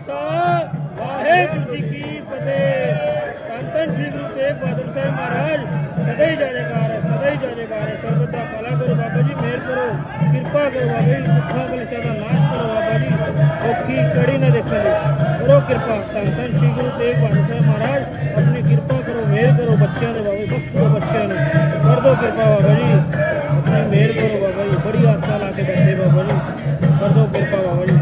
ਖਾਲਸਾ, ਵਾਹਿਗੁਰੂ ਜੀ ਕੀ ਫਤਿਹ। ਸੰਤਨ ਸ੍ਰੀ ਗੁਰੂ ਤੇਗ ਬਹਾਦਰ ਸਾਹਿਬ ਮਹਾਰਾਜ, ਸਦਾ ਹੀ ਜਾਣੇਕਾਰ ਹੈ, ਸਦਾ ਹੀ ਜਾਣੇਕਾਰ ਹੈ। ਸਰਬੱਤ ਦਾ ਭਲਾ ਕਰੋ ਬਾਬਾ ਜੀ ਮਿਹਰ ਕਰੋ, ਕਿਰਪਾ ਕਰੋ ਬਾਬਾ ਜੀ, ਸੁੱਖਾਂ ਕਲੇਸ਼ਾਂ ਦਾ ਨਾਸ਼ ਕਰੋ ਬਾਬਾ ਜੀ। ਔਖੀ ਕੜੀ ਨਾ ਦੇਖਣ ਲਈ ਕਰੋ ਕਿਰਪਾ। ਸੰਤਨ ਸ੍ਰੀ ਗੁਰੂ ਤੇਗ ਬਹਾਦਰ ਸਾਹਿਬ ਮਹਾਰਾਜ, ਆਪਣੀ ਕਿਰਪਾ ਕਰੋ ਮਿਹਰ ਕਰੋ ਬੱਚਿਆਂ ਦੇ ਬਾਬਾ ਬਖਸ਼ੋ ਬੱਚਿਆਂ ਨੂੰ। ਕਰ ਦਿਓ ਕਿਰਪਾ ਬਾਬਾ ਜੀ। ਆਪਣੀ ਮਿਹਰ ਕਰੋ ਬਾਬਾ ਜੀ। ਬੜੀ ਆਸਾ ਲਾ ਕੇ ਬੈਠੇ ਬਾਬਾ ਜੀ। ਕਰ ਦਿਓ ਕਿਰਪਾ ਬਾਬਾ ਜੀ।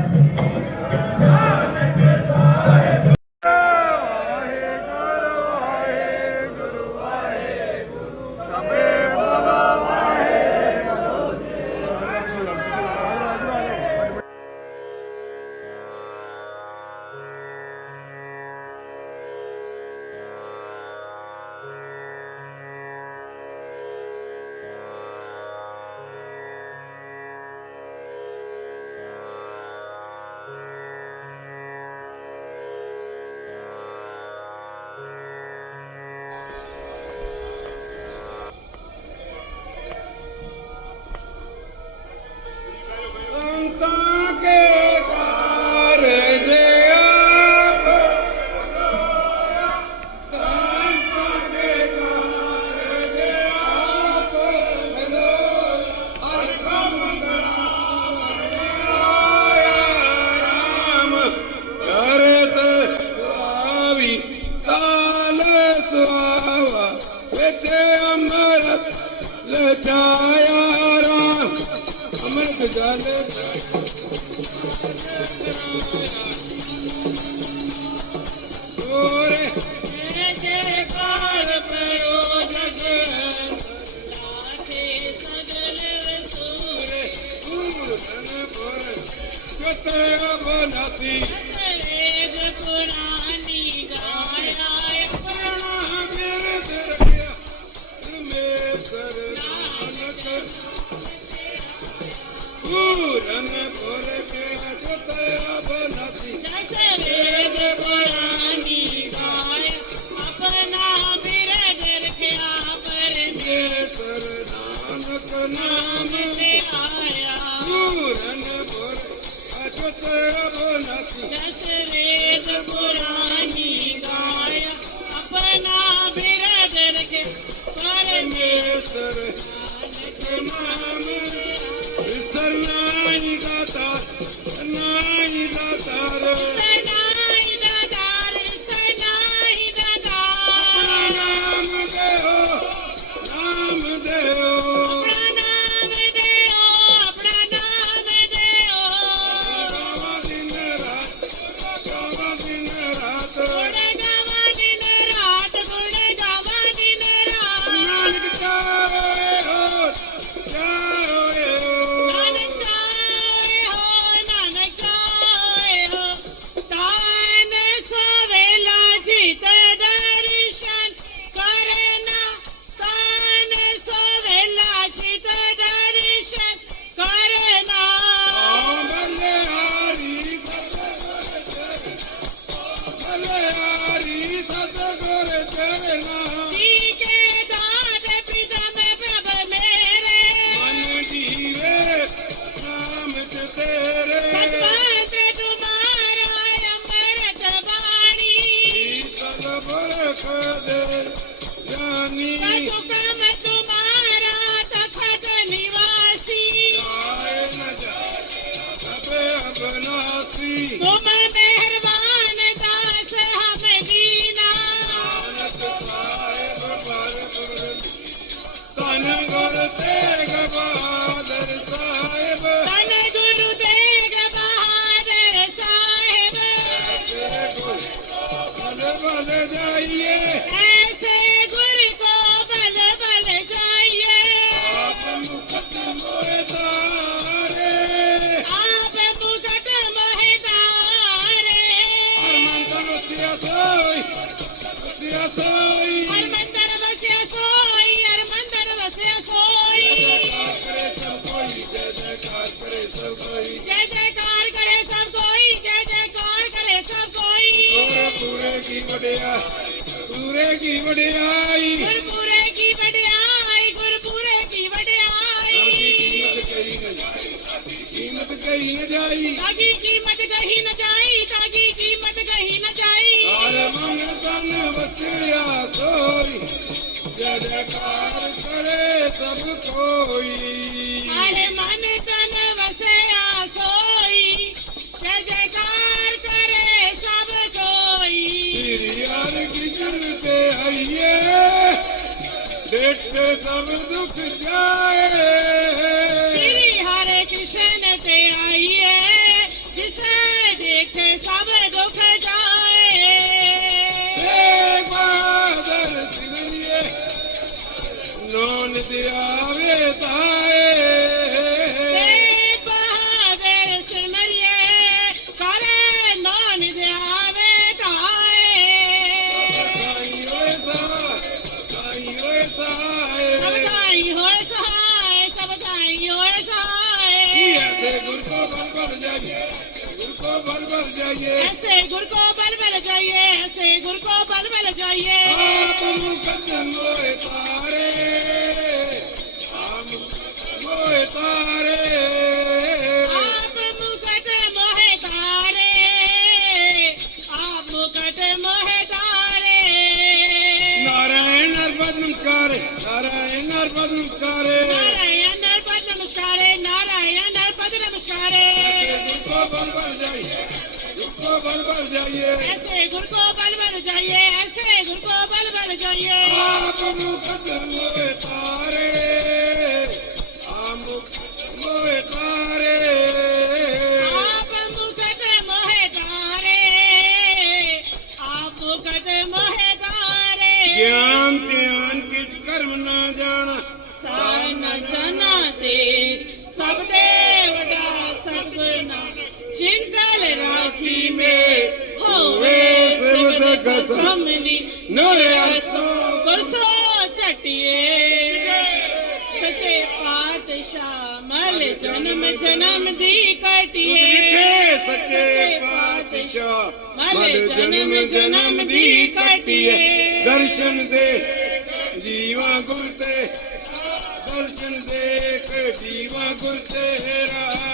ਜਨਮ ਜਨਮ ਦੀ ਕਟਿਏ। ਜਿੱਥੇ ਸੱਚੇ ਪਾਤਸ਼ਾਹ। ਮਲੇ ਜਨਮ ਜਨਮ ਦੀ ਕਟਿਏ। ਦਰਸ਼ਨ ਦੇ ਜੀਵਾ ਗੁਰ ਤੇ। ਦਰਸ਼ਨ ਦੇ ਜੀਵਾ ਗੁਰ ਤੇਰਾ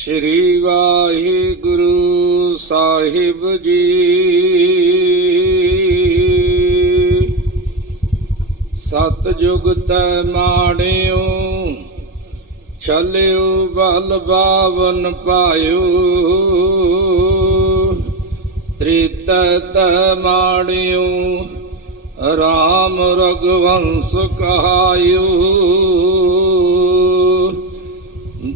ਸ਼੍ਰੀ ਵਾਹਿਗੁਰੂ ਸਾਹਿਬ ਜੀ। ਸਤਜੁਗ ਤੈ ਮਾਣਿਓ, ਛਲਿਓ ਬਲ ਬਾਵਨ ਪਾਇਓ। ਤ੍ਰਿਤੈ ਤੈ ਮਾਣਿਓ, ਰਾਮ ਰਗਵੰਸ ਕਹਾਇਓ।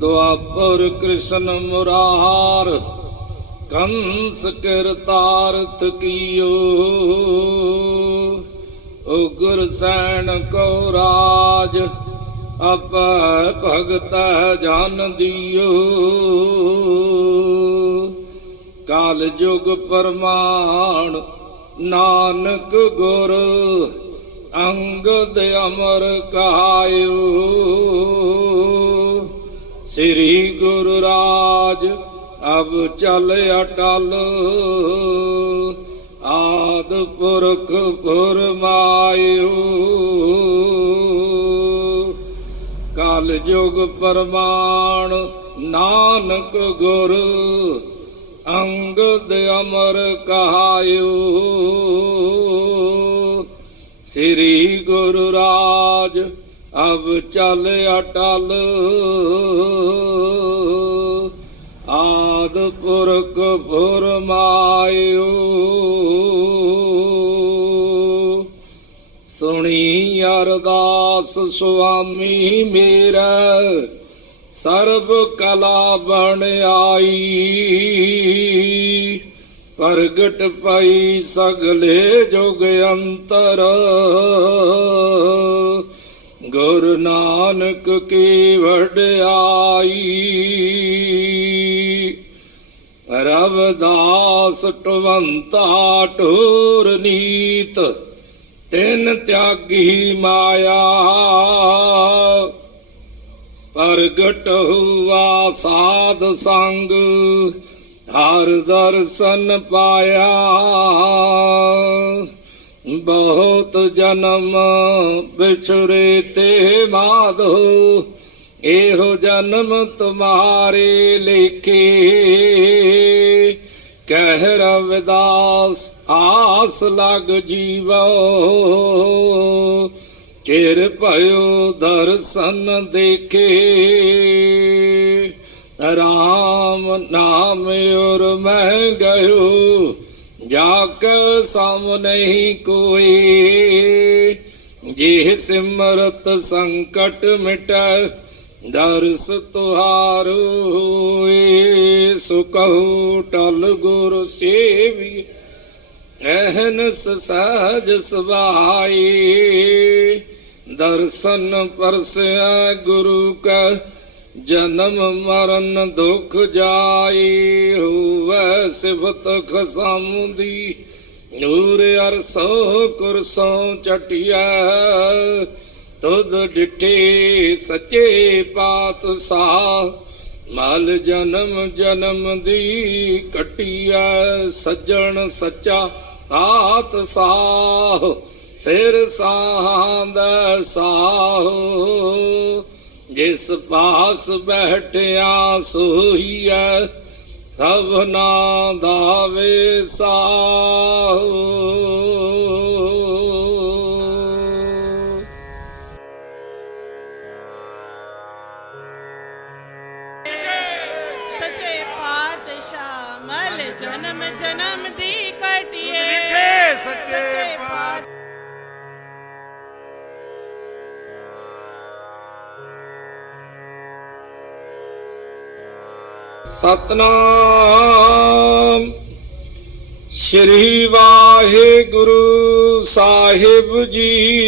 ਦੁਆਪਰ ਕ੍ਰਿਸ਼ਨ ਮੁਰਾਰ, ਕੰਸ ਕਿਰਤਾਰਥ ਕੀਓ। ਉਗਰ ਸੈਣ ਕੋ ਰਾਜ ਆਪੈ ਭਗਤ ਜਨ ਦਿਓ। ਕਾਲ ਜੁਗ ਪਰਮਾਨ ਨਾਨਕ ਗੁਰ, ਅੰਗਦ ਅਮਰ ਕਾਇਓ ਸ੍ਰੀ ਗੁਰੂ ਰਾਜ, ਅਬ ਚਲ ਅਟਲ। ਆਦ ਪੁਰਖ ਫੁਰਮਾਇਓ ਕਲ ਜੁਗ ਪਰਮਾਨ ਨਾਨਕ ਗੁਰ ਅੰਗਦ ਅਮਰ ਕਹਾਇਓ ਸ੍ਰੀ ਗੁਰੂ ਰਾਜ ਅਬ ਚਲ ਅਟਲ, ਆਦ ਪੁਰਖ ਫੁਰਮਾਇਓ ਸੁਣੀ ਅਰਦਾਸ ਸੁਆਮੀ ਮੇਰਾ, ਸਰਬ ਕਲਾ ਬਣ ਆਈ। ਪ੍ਰਗਟ ਪਈ ਸਗਲੇ ਜੁਗ ਅੰਤਰ। ਗੁਰੂ ਨਾਨਕ ਕੀ ਵਡਿਆਈ ਰਵਦਾਸ ਟਵੰਤਾ ਟੋਰ ਨੀਤ, ਤਿੰਨ ਤਿਆਗੀ ਮਾਇਆ। ਪ੍ਰਗਟ ਹੁਆ ਸਾਧ ਸੰਗ, ਹਰ ਦਰਸ਼ਨ ਪਾਇਆ। ਬਹੁਤ ਜਨਮ ਵਿਛੜੇ ਤੇ ਮਾਧੋ ਇਹੋ ਜਨਮ ਤੁਮਾਰੇ ਲੇਖੇ। ਕਹਿ ਰਵਿਦਾਸ, ਆਸ ਲਗ ਜੀਵੋ। ਚਿਰ ਭਇਓ ਦਰਸ਼ਨ ਦੇਖੇ। ਰਾਮ ਨਾਮ ਔਰ ਮੈਂ ਗਇਓ। ਜਾ ਸਮ ਨਹੀਂ ਕੋਈ ਜੇ ਸਿਮਰਤ ਸੰਕਟ ਮਿਟੈ, ਦਰਸ ਤੁਹਾਰੋ ਹੋਏ, ਸੁਕਹੁ ਟਲ ਗੁਰ ਸੇਵੀ, ਅਹਨਸ ਸਹਜ ਸੁਭਾਈ ਦਰਸ਼ਨ ਪਰਸਿਆ ਗੁਰੂ ਕਾ ਜਨਮ ਮਰਨ ਦੁਖ ਜਾਈ ਹੋਵੇ ਸਿਫਤ ਖਸਮ ਦੀ ਨੂਰ ਅਰਸੋ ਕੁਰਸੋਂ ਚਟਿਆ ਤੁਧ ਡਿਠੇ ਸੱਚੇ ਪਾਤਸ਼ਾਹ। ਮਲ ਜਨਮ ਜਨਮ ਦੀ ਕਟਿਆ ਸੱਜਣ ਸੱਚਾ ਆਤ ਸਾਹ ਸਿਰ ਸਾਹੰਦ ਸਾਹੋ ਜਿਸ ਪਾਸ ਬੈਠਿਆ ਸੋਹੀਐ ਸਭਨਾ ਦਾਵੇ ਸਾਹੋ। ਸਤਨਾਮ। ਸ਼੍ਰੀ ਵਾਹਿਗੁਰੂ ਸਾਹਿਬ ਜੀ।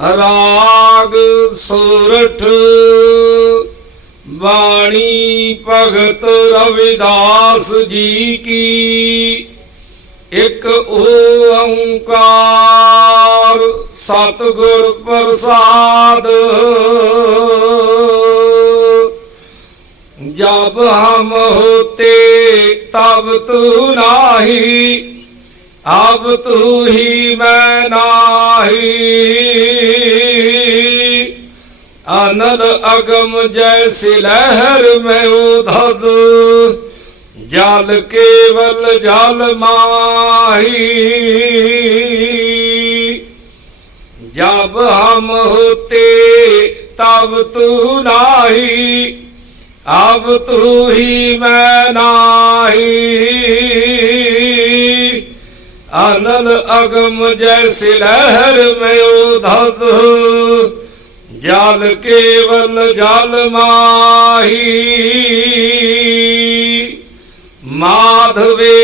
ਰਾਗ ਸੁਰਠ ਬਾਣੀ ਭਗਤ ਰਵਿਦਾਸ ਜੀ ਕੀ। ਇੱਕ ਓੰਕਾਰ ਸਤਗੁਰ ਪ੍ਰਸਾਦ। ਜਬ ਹਮ ਹੋਤੇ ਤਬ ਤੂ ਨਾਹੀ, ਅਬ ਤੂ ਹੀ ਮੈਂ ਨਾਹੀ। ਅਨਲ ਅਗਮ ਜੈਸੀ ਲਹਿਰ ਮੈਂ ਉਧਦ, ਜਲ ਕੇਵਲ ਜਲ ਮਾਹੀ। जब हम होते तब तू नाही अब तू ही मैं नाही अनल अगम जैसी लहर में उधद जल केवल जल माही माधवे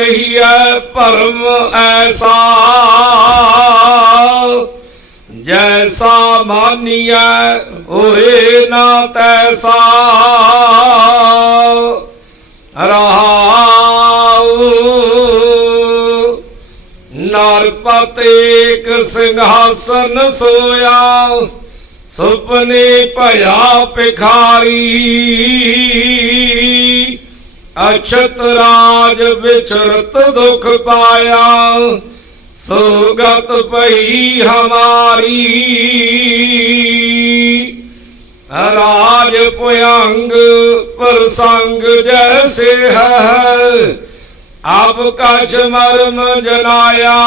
ਕਹੀਐ ਭਰਮ ਐਸਾ। ਜੈਸਾ ਮਾਨੀਐ ਹੋਏ ਨਾ ਤੈਸਾ। ਰਹਾਉ ਨਰਪਤ ਏਕ ਸਿੰਘਾਸਨ ਸੋਇਆ, ਸੁਪਨੇ ਭਇਆ ਭਿਖਾਰੀ। ਅਛਤ ਰਾਜ ਵਿਚਰਤ ਦੁਖ ਪਾਇਆ ਸੋਗਤ ਪਈ ਹਮਾਰੀ। ਰਾਜ ਪੁਯੰਗ ਪ੍ਰਸੰਗ ਜੈਸੇ ਹੈ ਆਪ ਕਛ ਮਰਮ ਜਨਾਇਆ।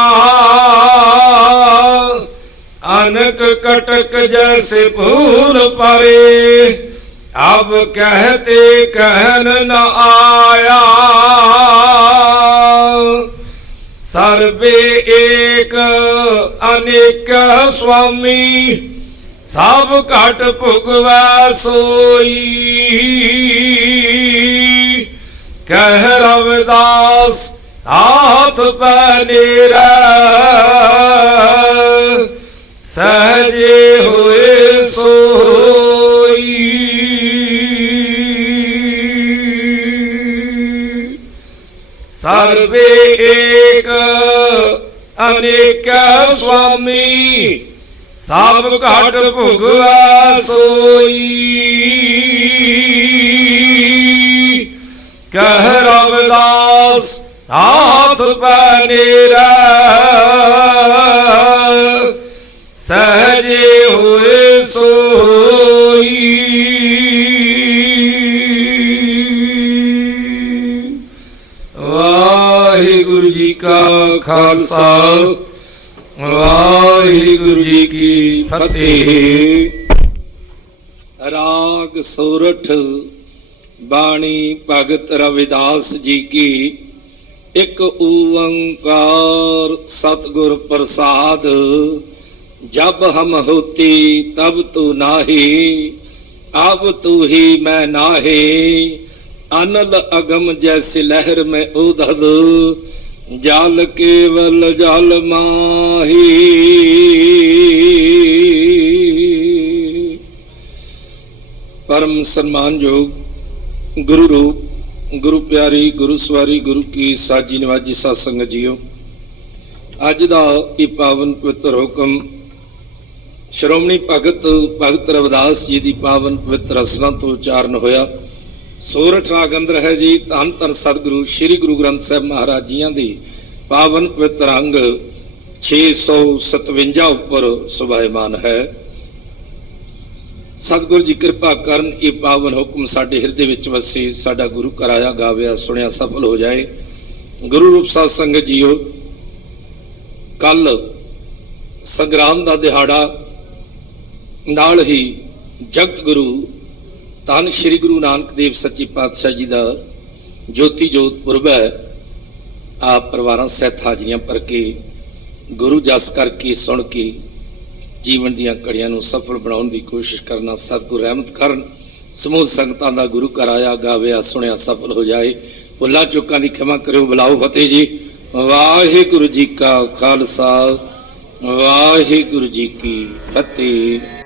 ਅਨਕ ਕਟਕ ਜੈਸੇ ਭੂਲ ਪਰੇ ਅਬ ਕਹਤੇ ਕਹਿਨ ਨ ਆਇਆ ਸਰਬੇ ਏਕ ਅਨੇਕ ਸੁਆਮੀ ਸਭ ਘਟ ਭੁਗਵੈ ਸੋਈ ਕਹਿ ਰਵਿਦਾਸ ਆਤ ਪੈ ਨੀਰਾ ਸਹਜੇ ਹੋਏ ਸੋ ਸਰਵੇ ਏਕ, ਅਨੇਕ ਸੁਆਮੀ, ਸਭ ਘਟ ਭੁਗਵਾ ਸੋਈ। ਕਹ ਰਵਦਾਸ ਆਤ ਪਨੇਰਾ ਸਹਜੇ ਹੋਏ ਸੋ ਜੀ ਕਾ ਖਾਲਸਾ, ਵਾਹਿਗੁਰੂ ਜੀ ਕੀ ਫਤਿਹ। ਰਾਗ ਸੋਰਠ ਬਾਣੀ ਭਗਤ ਰਵਿਦਾਸ ਜੀ ਕੀ, ਇੱਕ ਓੰਕਾਰ ਸਤਿਗੁਰ ਪ੍ਰਸਾਦ, ਜਬ ਹਮ ਹੋਤੀ ਤਬ ਤੂ ਨਾਹੀ ਆਬ ਤੂ ਹੀ ਮੈਂ ਨਾਹੀ, ਅਨਲ ਅਗਮ ਜੈਸੀ ਲਹਿਰ ਮੈਂ ਉਧਦ ਜਲ ਕੇਵਲ ਜਲ ਮਾਹੀ। ਪਰਮ ਸਨਮਾਨਯੋਗ ਗੁਰੂ ਰੂਪ, ਗੁਰੂ ਪਿਆਰੀ, ਗੁਰੂ ਸਵਾਰੀ, ਗੁਰੂ ਕੀ ਸਾਜੀ ਨਿਵਾਜੀ ਸਾਧ ਸੰਗਤ ਜੀਓ, ਅੱਜ ਦਾ ਇਹ ਪਾਵਨ ਪਵਿੱਤਰ ਹੁਕਮ ਸ਼੍ਰੋਮਣੀ ਭਗਤ ਭਗਤ ਰਵਿਦਾਸ ਜੀ ਦੀ ਪਾਵਨ ਪਵਿੱਤਰ ਰਸਨਾ ਤੋਂ ਉਚਾਰਨ ਹੋਇਆ। ਸੋਰਠ ਰਾਗ ਅੰਦਰ ਹੈ ਜੀ ਧੰਨ ਧੰਨ ਸਤਿਗੁਰੂ, ਸ੍ਰੀ ਗੁਰੂ ਗ੍ਰੰਥ ਸਾਹਿਬ ਮਹਾਰਾਜ ਜੀਆਂ ਦੀ ਪਾਵਨ ਪਵਿੱਤਰ ਅੰਗ 657 ਉੱਪਰ ਸੁਭਾਇਮਾਨ ਹੈ। ਸਤਿਗੁਰੂ ਜੀ ਕਿਰਪਾ ਕਰਨ ਇਹ ਪਾਵਨ ਹੁਕਮ ਸਾਡੇ ਹਿਰਦੇ ਵਿੱਚ ਵਸੇ, ਸਾਡਾ ਗੁਰੂ ਕਰਾਇਆ ਗਾਵਿਆ, ਸੁਣਿਆ, ਸਫਲ ਹੋ ਜਾਏ। ਗੁਰੂ ਰੂਪ ਸਾਧ ਸੰਗਤ ਜੀਓ ਕੱਲ ਸੰਗਰਾਮ ਦਾ ਦਿਹਾੜਾ ਨਾਲ ਹੀ ਜਗਤ ਗੁਰੂ ਧੰਨ ਸ਼੍ਰੀ ਗੁਰੂ ਨਾਨਕ ਦੇਵ ਸੱਚੇ ਪਾਤਸ਼ਾਹ ਜੀ ਦਾ ਜੋਤੀ ਜੋਤ ਪੁਰਬ ਹੈ। ਆਪ ਪਰਿਵਾਰਾਂ ਸਹਿਤ ਹਾਜ਼ਰੀਆਂ ਭਰ ਕੇ ਗੁਰੂ ਜਸ ਕਰਕੇ ਸੁਣ ਕੇ ਜੀਵਨ ਦੀਆਂ ਕੜੀਆਂ ਨੂੰ ਸਫਲ ਬਣਾਉਣ ਦੀ ਕੋਸ਼ਿਸ਼ ਕਰਨਾ, ਸਤਿਗੁਰ ਰਹਿਮਤ ਕਰਨ, ਸਮੂਹ ਸੰਗਤਾਂ ਦਾ ਗੁਰੂ ਘਰ ਆਇਆ, ਗਾਵਿਆ, ਸੁਣਿਆ, ਸਫਲ ਹੋ ਜਾਏ। ਭੁੱਲਾਂ ਚੁੱਕਾਂ ਦੀ ਖਿਮਾ ਕਰਿਓ, ਬੁਲਾਓ ਫਤਿਹ ਜੀ। ਵਾਹਿਗੁਰੂ ਜੀ ਕਾ ਖਾਲਸਾ, ਵਾਹਿਗੁਰੂ ਜੀ ਕੀ ਫਤਿਹ।